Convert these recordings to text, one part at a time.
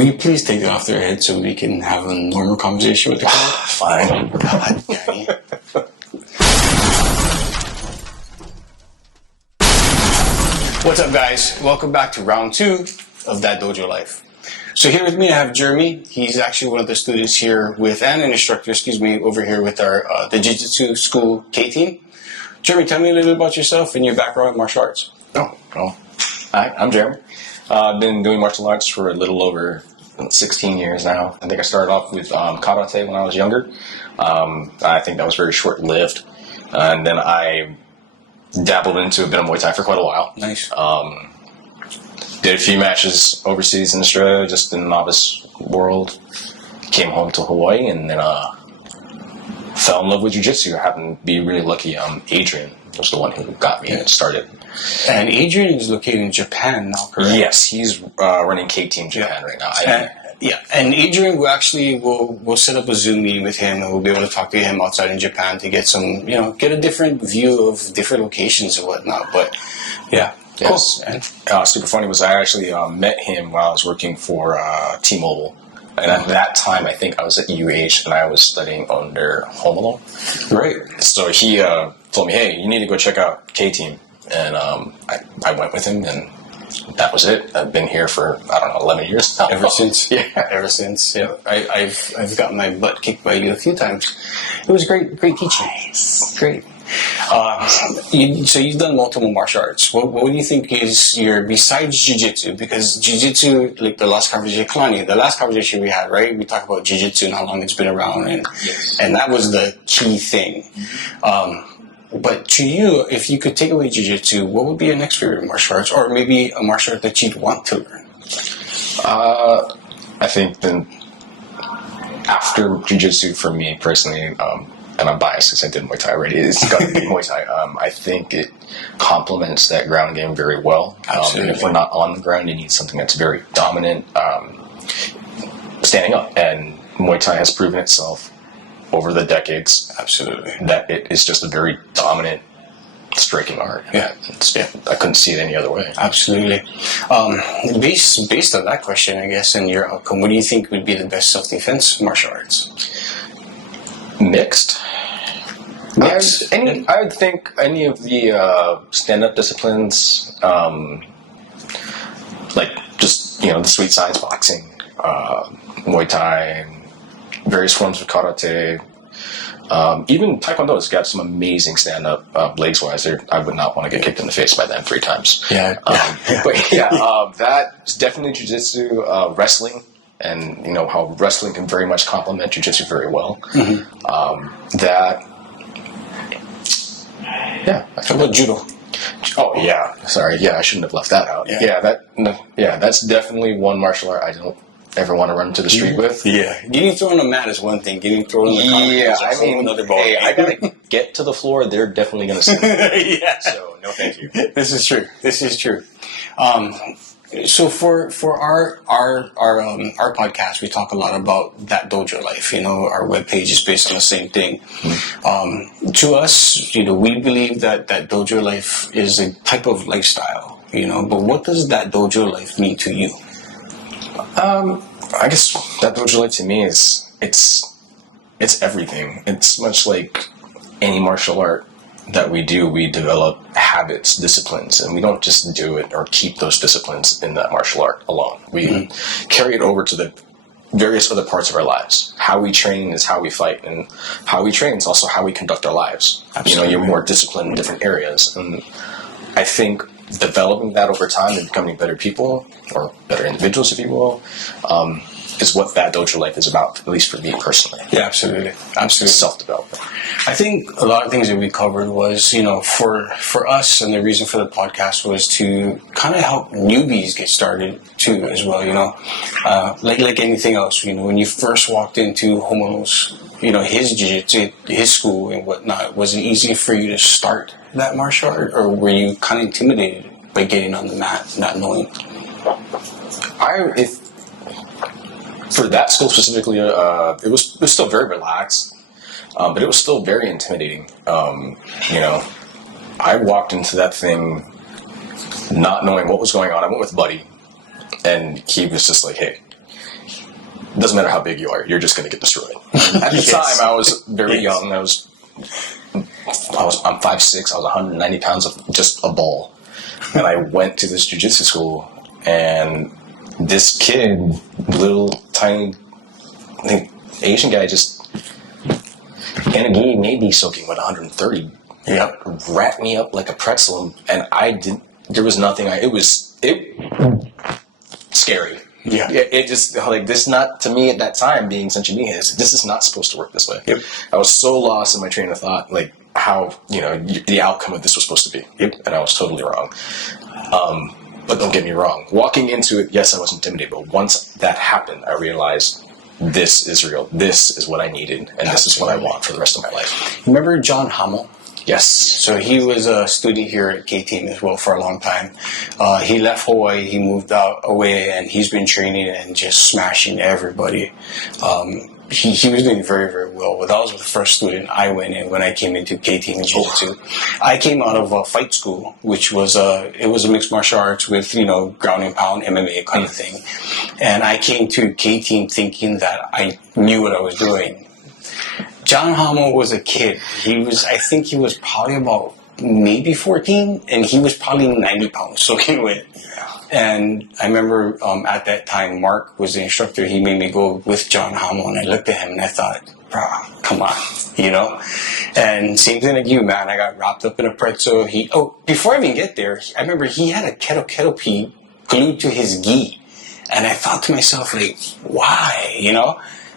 Will you please take it off their head so we can have a normal conversation with the crowd? Fine. God, Danny. What's up, guys? Welcome back to round 2 of That Dojo Life. So here with me, I have Jeremy. He's actually one of the students here and an instructor, over here with our the Jiu Jitsu School K team. Jeremy, tell me a little bit about yourself and your background in martial arts. Oh, well, hi, I'm Jeremy. I've been doing martial arts for a little over 16 years now. I think I started off with karate when I was younger. I think that was very short-lived. And then I dabbled into a bit of Muay Thai for quite a while. Nice. Did a few matches overseas in Australia, just in the novice world. Came home to Hawaii and then fell in love with Jiu Jitsu. I happened to be really lucky. Adrian was the one who got me started. And Adrian is located in Japan now, correct? Yes, he's running K Team Japan right now. And Adrian we'll set up a Zoom meeting with him, and we'll be able to talk to him outside in Japan to get some, get a different view of different locations and whatnot. But yeah, cool. Super funny was I actually met him while I was working for T-Mobile. And at that time, I think I was at UH and I was studying under Homolo. Right. So he told me, hey, you need to go check out K-Team. And I went with him, and that was it. I've been here for, 11 years now. Ever since. Yeah. Ever since. Yeah. I've gotten my butt kicked by you a few times. It was great teaching. Nice. Great. So you've done multiple martial arts. What do you think is besides jiu-jitsu? Because jiu-jitsu, like the last conversation we had, right? We talked about jiu-jitsu and how long it's been around, and that was the key thing. But to you, if you could take away jiu-jitsu, what would be your next favorite martial arts, or maybe a martial art that you'd want to learn? I think then after jiu-jitsu for me personally, and I'm biased because I did Muay Thai already, it's got to be Muay Thai. I think it complements that ground game very well. And if we're not on the ground, you need something that's very dominant, standing up. And Muay Thai has proven itself over the decades. Absolutely. That it is just a very dominant striking art. Yeah. I couldn't see it any other way. Absolutely. Based on that question, I guess, and your outcome, what do you think would be the best self-defense martial arts? Mixed. I would think any of the stand-up disciplines, like just the sweet science boxing, Muay Thai, various forms of karate, even Taekwondo has got some amazing stand-up legs-wise. I would not want to get kicked in the face by them 3 times. Yeah. But yeah, that's definitely jiu-jitsu, wrestling. And how wrestling can very much complement jiu-jitsu very well. Mm-hmm. How about judo? Oh yeah, sorry. Yeah, I shouldn't have left that out. Yeah, that's definitely one martial art I don't ever want to run to the street with. Yeah, getting thrown on the mat is one thing. Getting thrown on the concrete is another ball. Hey, I gotta get to the floor. They're definitely gonna see me. Yeah. So no, thank you. This is true. So for our podcast, we talk a lot about That Dojo Life. Our webpage is based on the same thing. To us, we believe that Dojo Life is a type of lifestyle. But what does That Dojo Life mean to you? I guess That Dojo Life to me is it's everything. It's much like any martial art that we do. We develop habits, disciplines, and we don't just do it or keep those disciplines in that martial art alone. We carry it over to the various other parts of our lives. How we train is how we fight, and how we train is also how we conduct our lives. Absolutely. You're more disciplined in different areas, and I think developing that over time and becoming better people, or better individuals, if you will, is what That Dojo Life is about, at least for me personally. Yeah, absolutely. Self-development. I think a lot of things that we covered was, for us, and the reason for the podcast was to kind of help newbies get started too, as well. Like anything else, when you first walked into Homolo's, his jiu-jitsu, his school and whatnot, was it easy for you to start that martial art, or were you kind of intimidated by getting on the mat, not knowing? For that school specifically, it was still very relaxed, but it was still very intimidating. I walked into that thing not knowing what was going on. I went with a buddy, and he was just like, hey, doesn't matter how big you are, you're just going to get destroyed. At the time, I was very young. I'm 5'6". I was 190 pounds of just a ball. And I went to this jiu-jitsu school, and this kid, little tiny, I think, Asian guy, just in a gi, maybe soaking with 130, wrapped me up like a pretzel, and there was nothing, it was scary. Yeah. It just, like, this not, to me at that time, being Sanchinias, this is not supposed to work this way. Yep. I was so lost in my train of thought, like, how, the outcome of this was supposed to be. Yep. And I was totally wrong. But don't get me wrong. Walking into it, yes, I was intimidated, but once that happened, I realized this is real. This is what I needed, and this is what I want for the rest of my life. Remember John Hamill? Yes. So he was a student here at K-Team as well for a long time. He left Hawaii, he moved away, and he's been training and just smashing everybody. He was doing very, very well. But that was the first student I went in when I came into K-Team Jiu-Jitsu. I came out of a fight school, which was a mixed martial arts with, ground and pound, MMA kind of thing. And I came to K-Team thinking that I knew what I was doing. John Hamill was a kid. I think he was probably about maybe 14, and he was probably 90 pounds soaking wet. And I remember at that time, Mark was the instructor. He made me go with John Hamill, and I looked at him and I thought, bro, come on, And same thing like you, man. I got wrapped up in a pretzel. Before I even get there, I remember he had a kettle pea glued to his gi. And I thought to myself, like, why,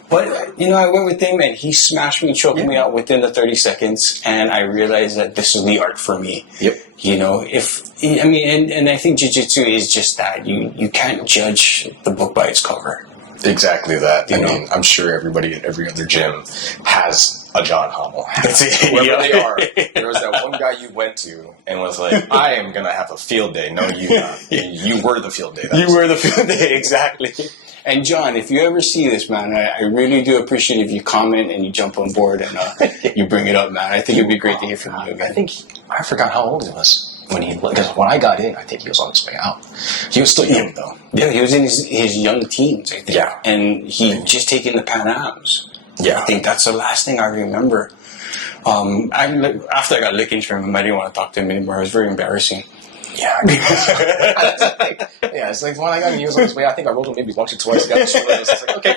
But, I went with him, and he smashed me, choking me out within the 30 seconds, and I realized that this is the art for me. Yep. And I think jiu-jitsu is just that. You can't judge the book by its cover. Exactly that. I mean, I'm sure everybody at every other gym has a John Hamill. Whoever they are. There was that one guy you went to and was like, I am going to have a field day. No, you not. You were the field day. You were the field day, exactly. And John, if you ever see this, man, I really do appreciate if you comment and you jump on board and you bring it up, man. I think it'd be great to hear from you again. I forgot how old he was because when I got in, I think he was on his way out. He was still young, though. Yeah, he was in his young teens, I think. Yeah. And he just taken the Pan Ams. Yeah. I think that's the last thing I remember. After I got lickings from him, I didn't want to talk to him anymore. It was very embarrassing. Yeah, it's like when I got him, he was on his way. I think I rolled him maybe once or twice. Got the shoulder. It's like, okay.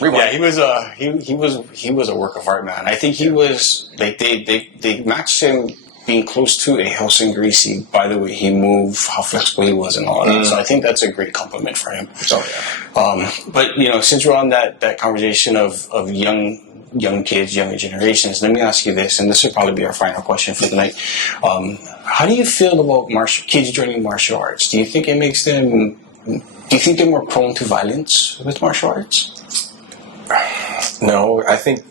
Rewind. Yeah, he was a work of art, man. I think he was like they matched him being close to a Helsing Gracie by the way he moved, how flexible he was, and all of that. So I think that's a great compliment for him. So yeah. But since we're on that conversation of young kids, younger generations, let me ask you this, and this will probably be our final question for the night. How do you feel about kids joining martial arts? Do you think it makes them? Do you think they're more prone to violence with martial arts? No, I think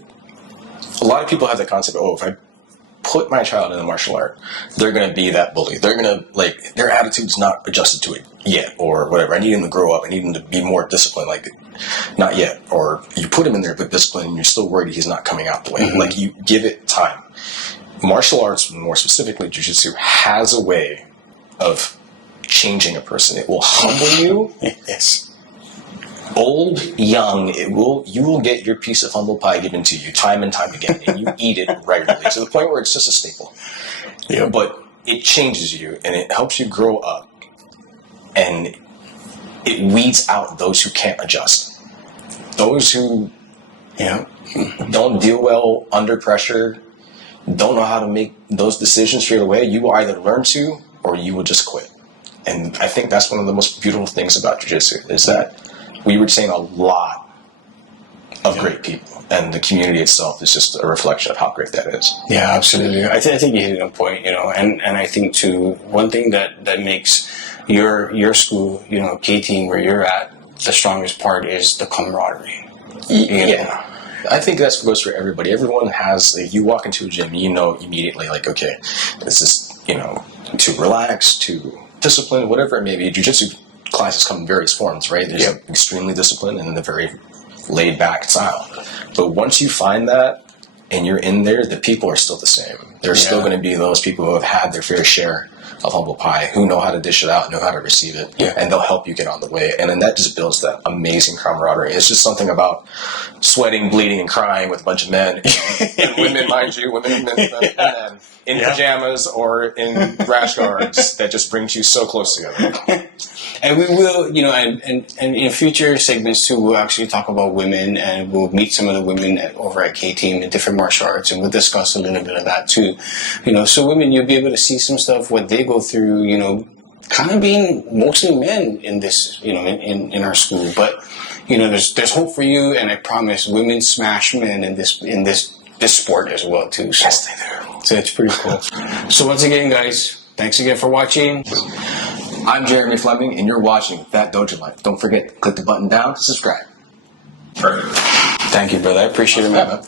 a lot of people have the concept of, if I put my child in a martial art, they're going to be that bully. They're going to, their attitude's not adjusted to it yet, or whatever. I need him to grow up. I need him to be more disciplined, not yet. Or you put him in there, but disciplined, and you're still worried he's not coming out the way. Mm-hmm. You give it time. Martial arts, more specifically jiu-jitsu, has a way of changing a person. It will humble you. Yes. Old, young, you will get your piece of humble pie given to you time and time again, and you eat it regularly to the point where it's just a staple. Yeah. But it changes you, and it helps you grow up, and it weeds out those who can't adjust. Those who don't deal well under pressure, don't know how to make those decisions straight away. You will either learn to, or you will just quit. And I think that's one of the most beautiful things about jiu-jitsu, is that we were saying a lot of great people, and the community itself is just a reflection of how great that is. Yeah, absolutely. I think you hit a point, and I think too, one thing that makes your school, K-Team, where you're at, the strongest part is the camaraderie. Yeah. I think that goes for everybody. Everyone has, you walk into a gym, you know immediately, okay, this is, to relax, to discipline, whatever it may be. Jiu-jitsu classes come in various forms, right? There's extremely disciplined and the very laid back style. But once you find that and you're in there, the people are still the same. There's still going to be those people who have had their fair share of humble pie who know how to dish it out, know how to receive it, and they'll help you get on the way. And then that just builds that amazing camaraderie. It's just something about sweating, bleeding, and crying with a bunch of men, and women, mind you, women and men in pajamas or in rash guards that just brings you so close together. And we will, and in future segments too, we'll actually talk about women, and we'll meet some of the women over at K-Team in different martial arts, and we'll discuss a little bit of that too. So women, you'll be able to see some stuff, what they go through, kind of being mostly men in this, in our school. But, there's hope for you, and I promise women smash men in this sport as well too. So, Yes, they do. So it's pretty cool. So once again, guys, thanks again for watching. I'm Jeremy Fleming, and you're watching That Dojo Life. Don't forget to click the button down to subscribe. Perfect. Thank you, brother. I appreciate it, man.